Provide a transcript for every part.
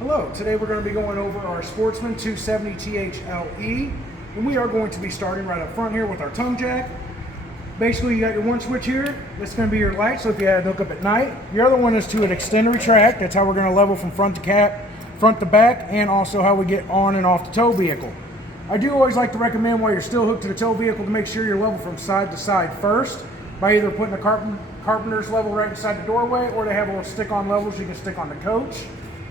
Hello, today we're going to be going over our Sportsmen 270 THLE, and we are going to be starting right up front here with our tongue jack. Basically, you got your one switch here. That's going to be your light, so if you had to hook up at night. Your other one is to an extend and retract. That's how we're going to level from front to back, and also how we get on and off the tow vehicle. I do always like to recommend while you're still hooked to the tow vehicle to make sure you're level from side to side first by either putting a carpenter's level right inside the doorway, or they have little stick-on levels you can stick on the coach.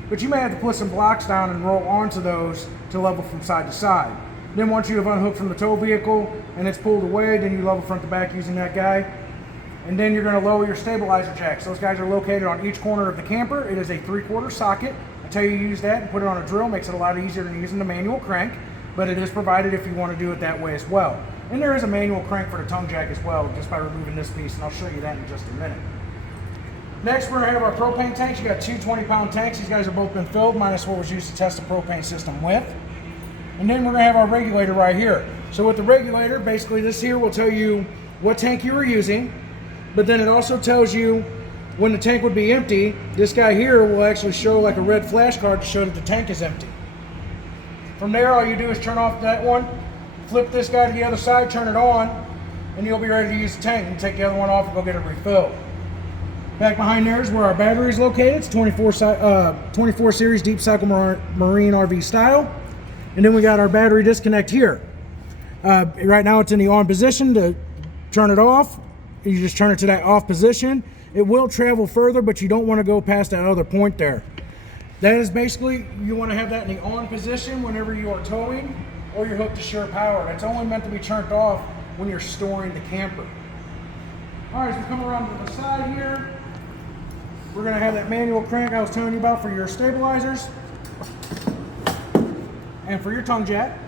But you may have to put some blocks down and roll onto those to level from side to side. Then once you have unhooked from the tow vehicle and it's pulled away, then you level front to back using that guy. And then you're going to lower your stabilizer jacks. Those guys are located on each corner of the camper. It is a 3/4 socket. I tell you to use that and put it on a drill. Makes it a lot easier than using the manual crank, but it is provided if you want to do it that way as well. And there is a manual crank for the tongue jack as well, just by removing this piece, and I'll show you that in just a minute. Next, we're going to have our propane tanks. You got two 20-pound tanks. These guys have both been filled, minus what was used to test the propane system with. And then we're going to have our regulator right here. So with the regulator, basically this here will tell you what tank you were using, but then it also tells you when the tank would be empty. This guy here will actually show like a red flash card to show that the tank is empty. From there, all you do is turn off that one, flip this guy to the other side, turn it on, and you'll be ready to use the tank. And take the other one off and go get it refilled. Back behind there is where our battery is located. It's 24 series deep cycle marine RV style. And then we got our battery disconnect here. Right now it's in the on position. To turn it off, you just turn it to that off position. It will travel further, but you don't want to go past that other point there. That is basically, you want to have that in the on position whenever you are towing or you're hooked to shore power. That's only meant to be turned off when you're storing the camper. All right, as we come around to the side here, we're going to have that manual crank I was telling you about for your stabilizers and for your tongue jack.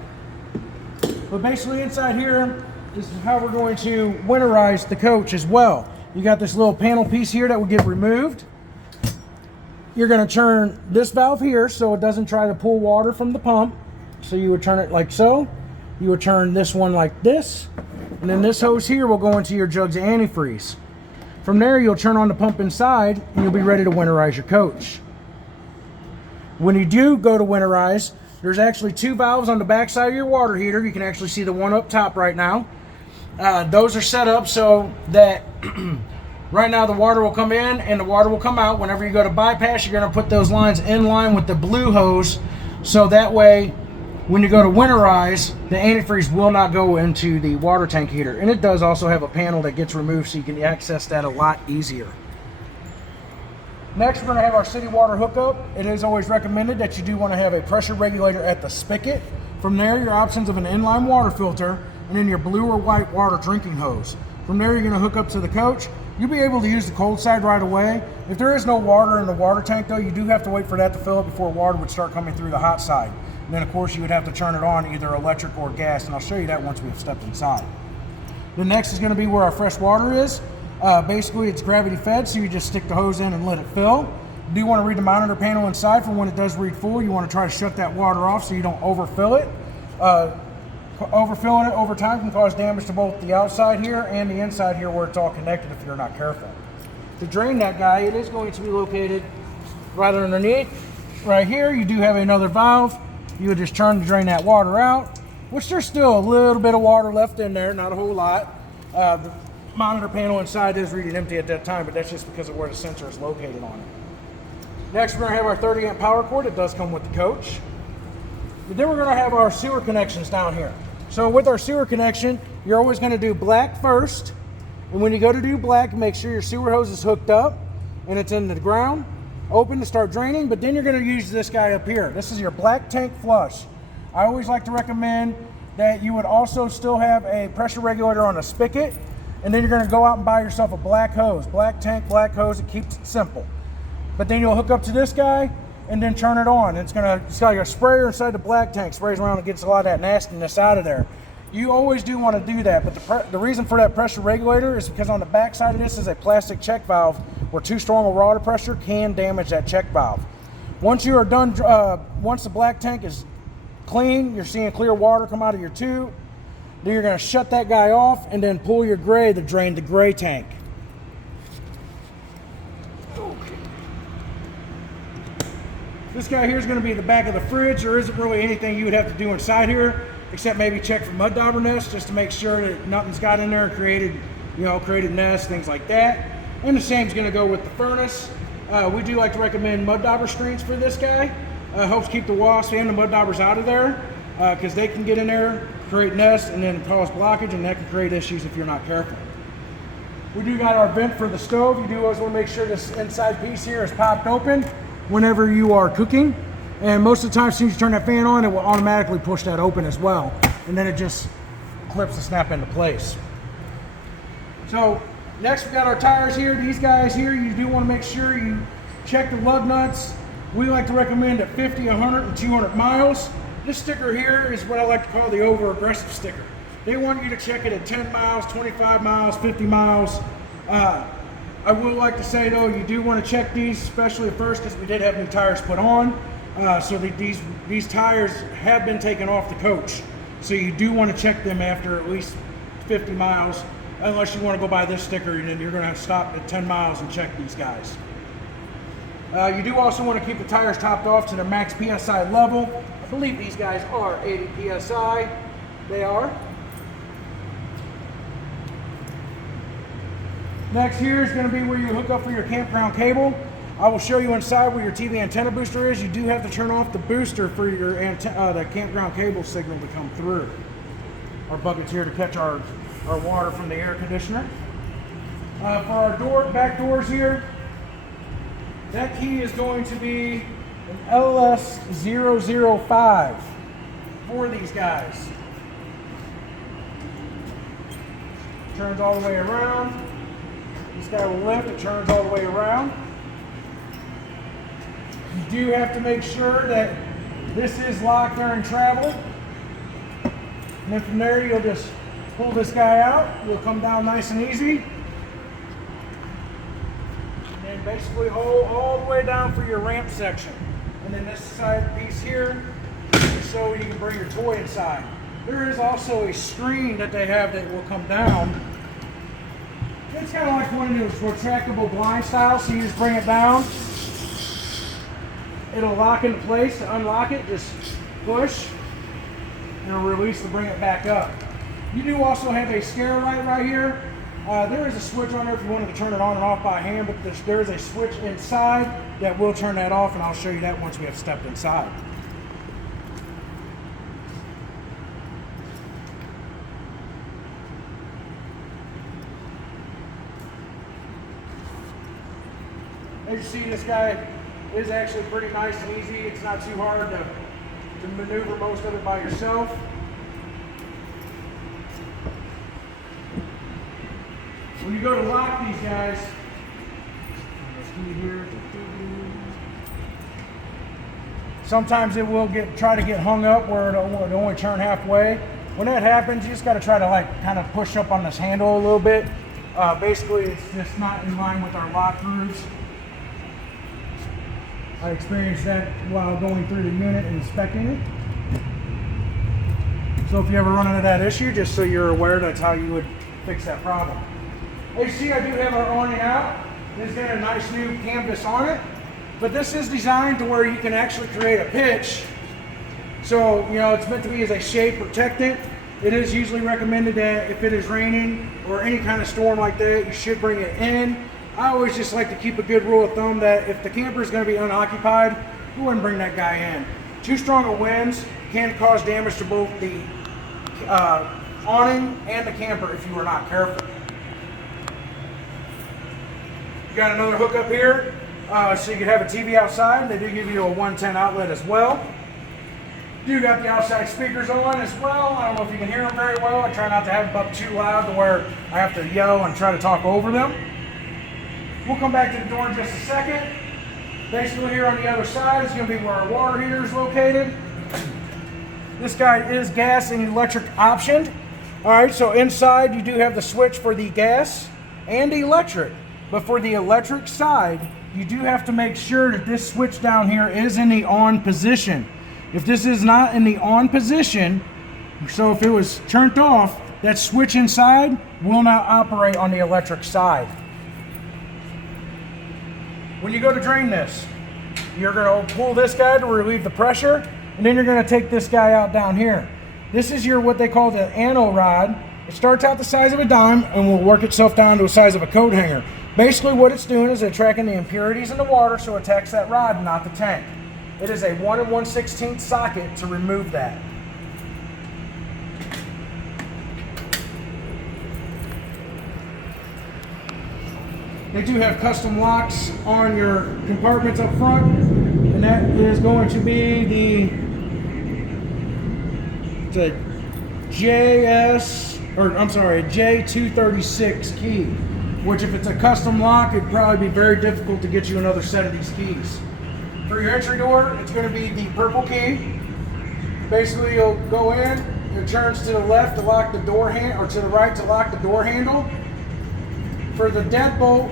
But basically inside here, this is how we're going to winterize the coach as well. You got this little panel piece here that will get removed. You're going to turn this valve here so it doesn't try to pull water from the pump. So you would turn it like so. You would turn this one like this. And then this hose here will go into your jugs of antifreeze. From there, you'll turn on the pump inside and you'll be ready to winterize your coach. When you do go to winterize, there's actually two valves on the back side of your water heater. You can actually see the one up top right now. Those are set up so that right now the water will come in and the water will come out. Whenever you go to bypass, you're going to put those lines in line with the blue hose, so that way when you go to winterize, the antifreeze will not go into the water tank heater. And it does also have a panel that gets removed so you can access that a lot easier. Next, we're going to have our city water hookup. It is always recommended that you do want to have a pressure regulator at the spigot. From there, your options of an inline water filter, and then your blue or white water drinking hose. From there, you're going to hook up to the coach. You'll be able to use the cold side right away. If there is no water in the water tank though, you do have to wait for that to fill up before water would start coming through the hot side. And then of course you would have to turn it on either electric or gas, and I'll show you that once we've stepped inside. The next is going to be where our fresh water is. Basically it's gravity fed, so you just stick the hose in and let it fill. You do want to read the monitor panel inside for when it does read full. You want to try to shut that water off so you don't overfill it. Overfilling it over time can cause damage to both the outside here and the inside here where it's all connected if you're not careful. To drain that guy, it is going to be located right underneath. Right here, you do have another valve. You would just turn to drain that water out, which there's still a little bit of water left in there, not a whole lot. The monitor panel inside is reading empty at that time, but that's just because of where the sensor is located on it. Next, we're going to have our 30 amp power cord. It does come with the coach. But then we're going to have our sewer connections down here. So with our sewer connection, you're always going to do black first. And when you go to do black, make sure your sewer hose is hooked up and it's in the ground, open to start draining. But then you're going to use this guy up here. This is your black tank flush. I always like to recommend that you would also still have a pressure regulator on a spigot. And then you're going to go out and buy yourself a black hose. Black tank, black hose. It keeps it simple. But then you'll hook up to this guy and then turn it on. It's got like a sprayer inside the black tank, sprays around and gets a lot of that nastiness out of there. You always do want to do that, but the reason for that pressure regulator is because on the back side of this is a plastic check valve where too strong a water pressure can damage that check valve. Once you are done, once the black tank is clean, you're seeing clear water come out of your tube, then you're going to shut that guy off and then pull your gray to drain the gray tank. This guy here is going to be the back of the fridge. There isn't really anything you would have to do inside here, except maybe check for mud dauber nests, just to make sure that nothing's got in there and created nests, things like that. And the same is going to go with the furnace. We do like to recommend mud dauber screens for this guy. Helps keep the wasps and the mud daubers out of there, because they can get in there, create nests, and then cause blockage, and that can create issues if you're not careful. We do got our vent for the stove. You do always want to make sure this inside piece here is popped open whenever you are cooking. And most of the time, as soon as you turn that fan on, it will automatically push that open as well. And then it just clips and snap into place. So next we got our tires here. These guys here, you do want to make sure you check the lug nuts. We like to recommend at 50, 100, and 200 miles. This sticker here is what I like to call the over-aggressive sticker. They want you to check it at 10 miles, 25 miles, 50 miles. I will like to say though, you do want to check these, especially at first, because we did have new tires put on. So these tires have been taken off the coach. So you do want to check them after at least 50 miles, unless you want to go by this sticker, and then you're going to have to stop at 10 miles and check these guys. You do also want to keep the tires topped off to the max PSI level. I believe these guys are 80 PSI. They are. Next here is going to be where you hook up for your campground cable. I will show you inside where your TV antenna booster is. You do have to turn off the booster for your the campground cable signal to come through. Our bucket's here to catch our water from the air conditioner. For our back doors here, that key is going to be an LS005 for these guys. Turns all the way around. This guy will lift, it turns all the way around. You do have to make sure that this is locked during travel. And then from there, you'll just pull this guy out. It'll come down nice and easy. And then basically hold all the way down for your ramp section. And then this side piece here is so you can bring your toy inside. There is also a screen that they have that will come down. It's kind of like one of those retractable blind styles, so you just bring it down. It'll lock into place. To unlock it, just push, and it'll release to bring it back up. You do also have a scare light right here. There is a switch on there if you wanted to turn it on and off by hand, but there is a switch inside that will turn that off, and I'll show you that once we have stepped inside. As you see, this guy is actually pretty nice and easy. It's not too hard to maneuver most of it by yourself. When you go to lock these guys, sometimes it will try to get hung up where it'll only turn halfway. When that happens, you just got to try to kind of push up on this handle a little bit. Basically, it's just not in line with our lock grooves. I experienced that while going through the unit and inspecting it. So if you ever run into that issue, just so you're aware, that's how you would fix that problem. As you see, I do have our awning out. It's got a nice new canvas on it, but this is designed to where you can actually create a pitch. So, it's meant to be as a shade protectant. It is usually recommended that if it is raining or any kind of storm like that, you should bring it in. I always just like to keep a good rule of thumb that if the camper is going to be unoccupied, you wouldn't bring that guy in. Too strong of winds can cause damage to both the awning and the camper if you are not careful. You got another hookup here, so you can have a TV outside. They do give you a 110 outlet as well. You got the outside speakers on as well. I don't know if you can hear them very well. I try not to have them up too loud to where I have to yell and try to talk over them. We'll come back to the door in just a second. Basically here on the other side is going to be where our water heater is located. This guy is gas and electric optioned. Alright, so inside you do have the switch for the gas and electric. But for the electric side, you do have to make sure that this switch down here is in the on position. If this is not in the on position, so if it was turned off, that switch inside will not operate on the electric side. When you go to drain this, You're going to pull this guy to relieve the pressure, and then you're going to take this guy out down here. This is your what they call the ano rod. It starts out the size of a dime and will work itself down to the size of a coat hanger. Basically what it's doing is attracting the impurities in the water so it attacks that rod and not the tank. It is a 1 1/16 socket to remove that. They do have custom locks on your compartments up front, and that is going to be the J236 key, which if it's a custom lock, it'd probably be very difficult to get you another set of these keys. For your entry door, it's going to be the purple key. Basically, you'll go in, it turns to the left to lock the door handle, or to the right to lock the door handle. For the deadbolt,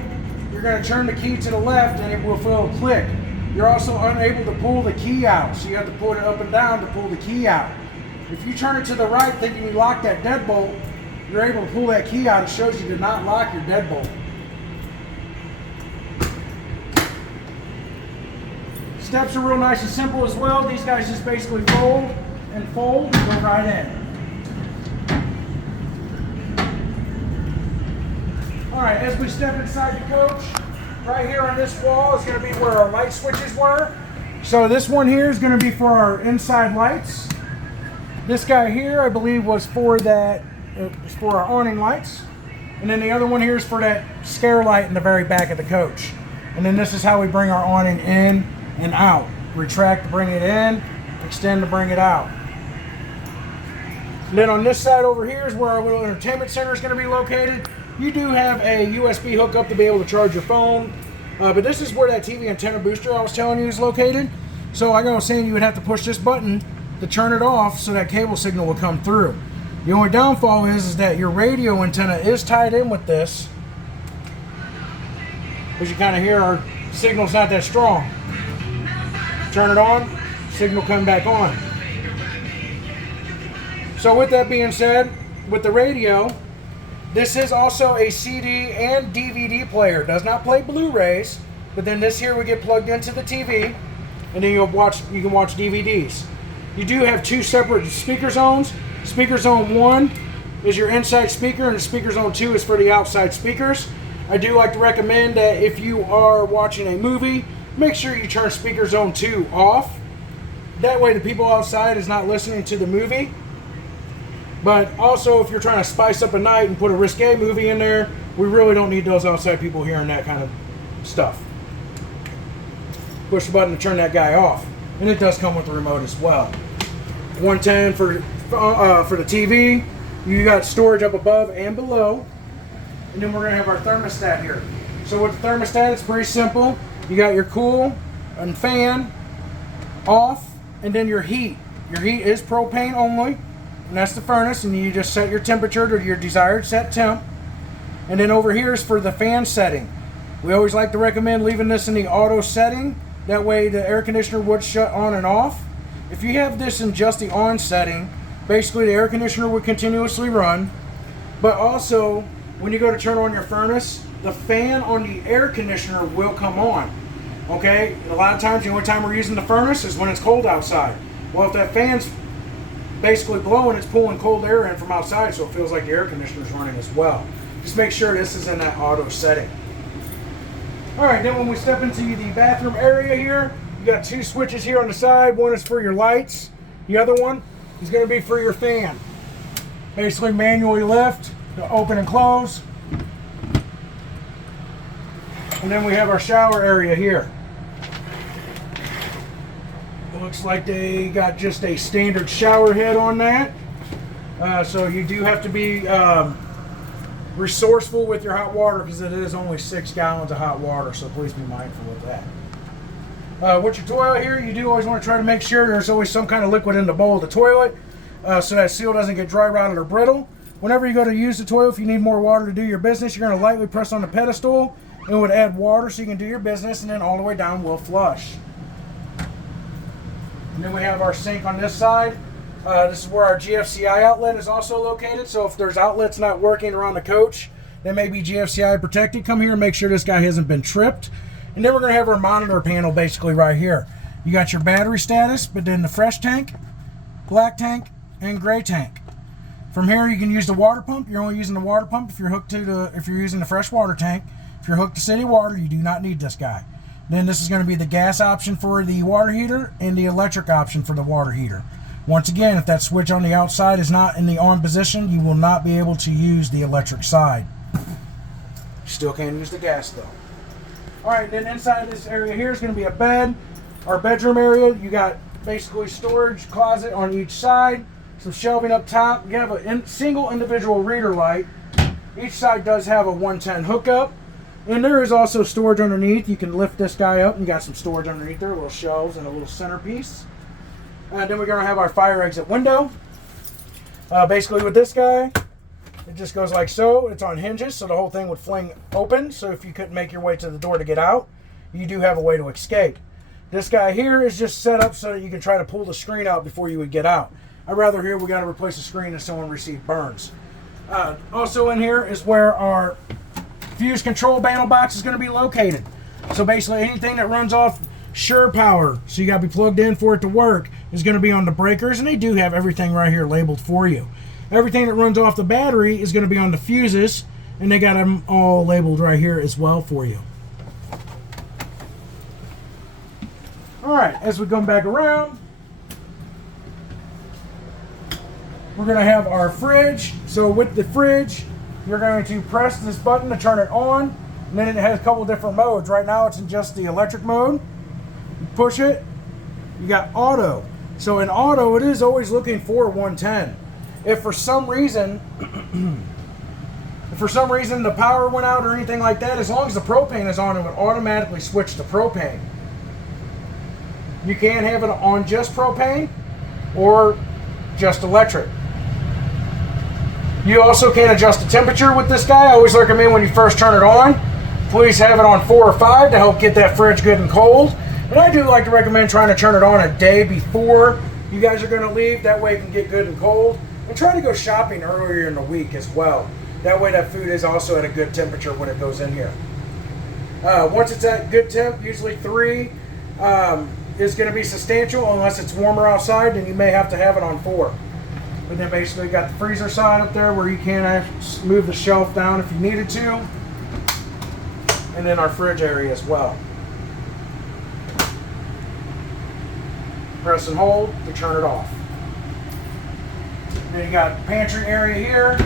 you're going to turn the key to the left and it will feel a click. You're also unable to pull the key out, so you have to pull it up and down to pull the key out. If you turn it to the right thinking you lock that deadbolt, you're able to pull that key out. It shows you did not lock your deadbolt. Steps are real nice and simple as well. These guys just basically fold and fold and go right in. All right, as we step inside the coach, right here on this wall is going to be where our light switches were. So this one here is going to be for our inside lights. This guy here, I believe, was for that, it was for our awning lights. And then the other one here is for that scare light in the very back of the coach. And then this is how we bring our awning in and out. Retract to bring it in, extend to bring it out. And then on this side over here is where our little entertainment center is going to be located. You do have a USB hookup to be able to charge your phone, but this is where that TV antenna booster I was telling you is located. So like I was saying, you would have to push this button to turn it off so that cable signal will come through. The only downfall is that your radio antenna is tied in with this. As you kind of hear, our signal's not that strong. Turn it on, signal come back on. So with that being said, with the radio, this is also a CD and DVD player. It does not play Blu-rays, but then this here will get plugged into the TV, and then you can watch DVDs. You do have two separate speaker zones. Speaker zone 1 is your inside speaker, and the speaker zone 2 is for the outside speakers. I do like to recommend that if you are watching a movie, make sure you turn speaker zone 2 off. That way the people outside is not listening to the movie. But also, if you're trying to spice up a night and put a risque movie in there, we really don't need those outside people hearing that kind of stuff. Push the button to turn that guy off. And it does come with the remote as well. 110 for the TV. You got storage up above and below. And then we're going to have our thermostat here. So with the thermostat, it's pretty simple. You got your cool and fan off, and then your heat. Your heat is propane only. And that's the furnace, and you just set your temperature to your desired set temp. And then over here is for the fan setting. We always like to recommend leaving this in the auto setting. That way the air conditioner would shut on and off. If you have this in just the on setting, basically the air conditioner would continuously run. But also, when you go to turn on your furnace, the fan on the air conditioner will come on. Okay? A lot of times the only time we're using the furnace is when it's cold outside. Well, if that fan's basically blowing, it's pulling cold air in from outside, so it feels like the air conditioner is running as well. Just make sure this is in that auto setting. Alright, then when we step into the bathroom area here, you got two switches here on the side. One is for your lights. The other one is going to be for your fan. Basically manually lift to open and close. And then we have our shower area here. Looks like they got just a standard shower head on that. So you do have to be resourceful with your hot water, because it is only 6 gallons of hot water, so please be mindful of that. With your toilet here, you do always want to try to make sure there's always some kind of liquid in the bowl of the toilet, so that seal doesn't get dry rotted or brittle. Whenever you go to use the toilet, if you need more water to do your business, you're going to lightly press on the pedestal. It would add water so you can do your business, and then all the way down will flush. And then we have our sink on this side. This is where our GFCI outlet is also located. So if there's outlets not working around the coach that may be GFCI protected, come here and make sure this guy hasn't been tripped. And then we're going to have our monitor panel basically right here. You got your battery status, but then the fresh tank, black tank, and gray tank. From here, you can use the water pump. You're only using the water pump if you're hooked to if you're using the fresh water tank. If you're hooked to city water, you do not need this guy. Then this is going to be the gas option for the water heater and the electric option for the water heater. Once again, if that switch on the outside is not in the on position, you will not be able to use the electric side. Still can't use the gas though. Alright, then inside this area here is going to be a bed. Our bedroom area, you got basically storage closet on each side, some shelving up top. You have a single individual reader light. Each side does have a 110 hookup. And there is also storage underneath. You can lift this guy up and you got some storage underneath there, little shelves and a little centerpiece. Then we're going to have our fire exit window. Basically with this guy, it just goes like so. It's on hinges, so the whole thing would fling open. So if you couldn't make your way to the door to get out, you do have a way to escape. This guy here is just set up so that you can try to pull the screen out before you would get out. I'd rather here we got to replace the screen if someone received burns. Also in here is where our fuse control panel box is going to be located. So basically anything that runs off Sure Power, so you got to be plugged in for it to work, is going to be on the breakers, and they do have everything right here labeled for you. Everything that runs off the battery is going to be on the fuses, and they got them all labeled right here as well for you. Alright, as we come back around, we're going to have our fridge. So with the fridge, you're going to press this button to turn it on, and then it has a couple different modes. Right now it's in just the electric mode. You push it, you got auto. So in auto, it is always looking for 110. If for some reason the power went out or anything like that, as long as the propane is on, it would automatically switch to propane. You can have it on just propane or just electric. You also can adjust the temperature with this guy. I always recommend when you first turn it on, please have it on 4 or 5 to help get that fridge good and cold. And I do like to recommend trying to turn it on a day before you guys are going to leave. That way it can get good and cold. And try to go shopping earlier in the week as well. That way that food is also at a good temperature when it goes in here. Once it's at good temp, usually 3 is going to be substantial. Unless it's warmer outside, then you may have to have it on 4. But then basically you got the freezer side up there where you can move the shelf down if you needed to. And then our fridge area as well. Press and hold to turn it off. Then you got pantry area here.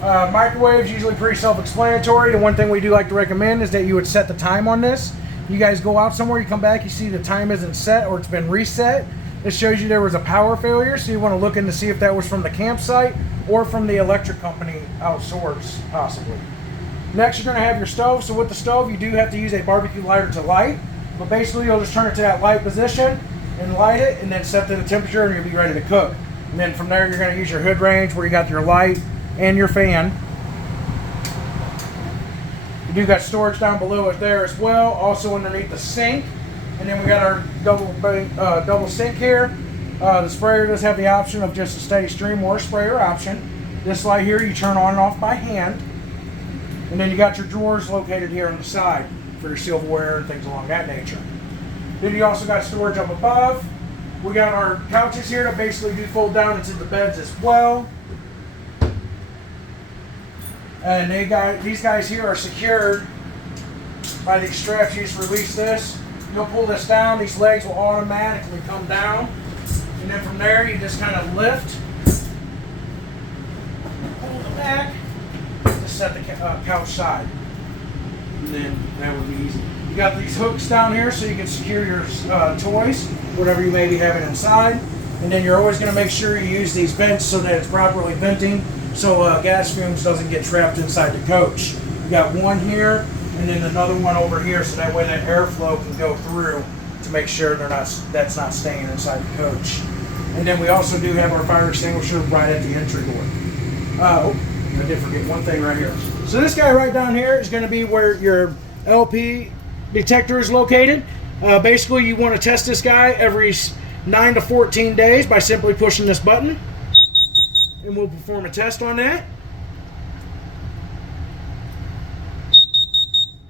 Microwaves, usually pretty self-explanatory. The one thing we do like to recommend is that you would set the time on this. You guys go out somewhere, you come back, you see the time isn't set or it's been reset. It shows you there was a power failure, so you want to look in to see if that was from the campsite or from the electric company outsourced, possibly. Next, you're going to have your stove. So with the stove, you do have to use a barbecue lighter to light. But basically, you'll just turn it to that light position and light it, and then set to the temperature, and you'll be ready to cook. And then from there, you're going to use your hood range where you got your light and your fan. You do got storage down below it there as well, also underneath the sink. And then we got our double sink here. The sprayer does have the option of just a steady stream or a sprayer option. This light here you turn on and off by hand. And then you got your drawers located here on the side for your silverware and things along that nature. Then you also got storage up above. We got our couches here that basically do fold down into the beds as well. And these guys here are secured by these straps. You just release this. You'll pull this down. These legs will automatically come down. And then from there, you just kind of lift, pull the back, to set the couch side. And then that would be easy. You got these hooks down here so you can secure your toys, whatever you may be having inside. And then you're always going to make sure you use these vents so that it's properly venting, so gas fumes doesn't get trapped inside the coach. You got one here and then another one over here, so that way that airflow can go through to make sure that's not staying inside the coach. And then we also do have our fire extinguisher right at the entry door. Oh, I did forget one thing right here. So this guy right down here is going to be where your LP detector is located. Basically, you want to test this guy every 9 to 14 days by simply pushing this button. And we'll perform a test on that.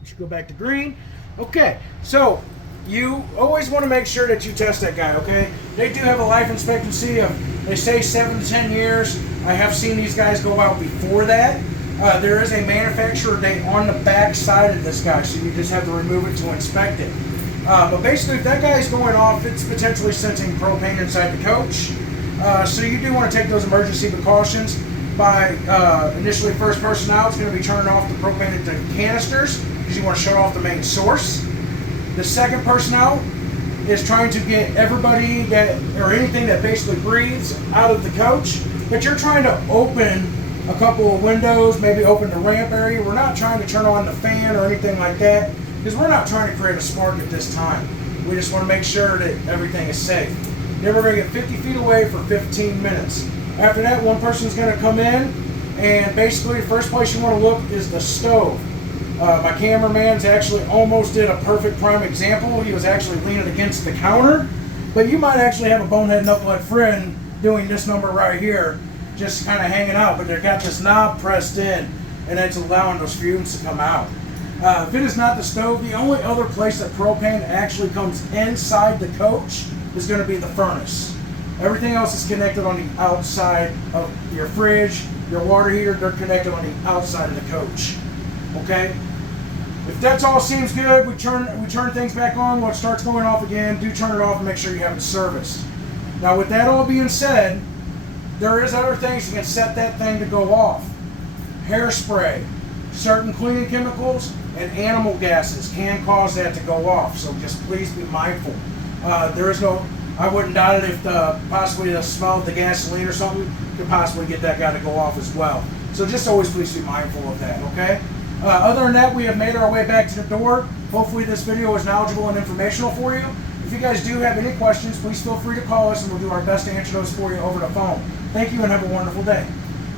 Should go back to green. Okay, so you always want to make sure that you test that guy, okay? They do have a life expectancy of, they say 7 to 10 years. I have seen these guys go out before that. There is a manufacturer date on the back side of this guy, so you just have to remove it to inspect it. But basically, if that guy is going off, it's potentially sensing propane inside the coach. So you do want to take those emergency precautions by initially first person out is going to be turning off the propane into canisters because you want to shut off the main source. The second person out is trying to get everybody that, or anything that basically breathes, out of the coach. But you're trying to open a couple of windows, maybe open the ramp area. We're not trying to turn on the fan or anything like that because we're not trying to create a spark at this time. We just want to make sure that everything is safe. Then we're going to get 50 feet away for 15 minutes. After that, one person's going to come in, and basically the first place you want to look is the stove. My cameraman's actually almost did a perfect prime example. He was actually leaning against the counter, but you might actually have a bonehead knucklehead friend doing this number right here, just kind of hanging out, but they've got this knob pressed in, and it's allowing those fumes to come out. If it is not the stove, the only other place that propane actually comes inside the coach is going to be the furnace. Everything else is connected on the outside of your fridge, your water heater. They're connected on the outside of the coach. Okay? If that all seems good, we turn things back on. When it starts going off again, do turn it off and make sure you have it serviced. Now, with that all being said, there is other things that can set that thing to go off. Hairspray, certain cleaning chemicals, and animal gases can cause that to go off. So just please be mindful. I wouldn't doubt it if possibly the smell of the gasoline or something could possibly get that guy to go off as well. So just always please be mindful of that, okay? Other than that, we have made our way back to the door. Hopefully this video was knowledgeable and informational for you. If you guys do have any questions, please feel free to call us and we'll do our best to answer those for you over the phone. Thank you and have a wonderful day.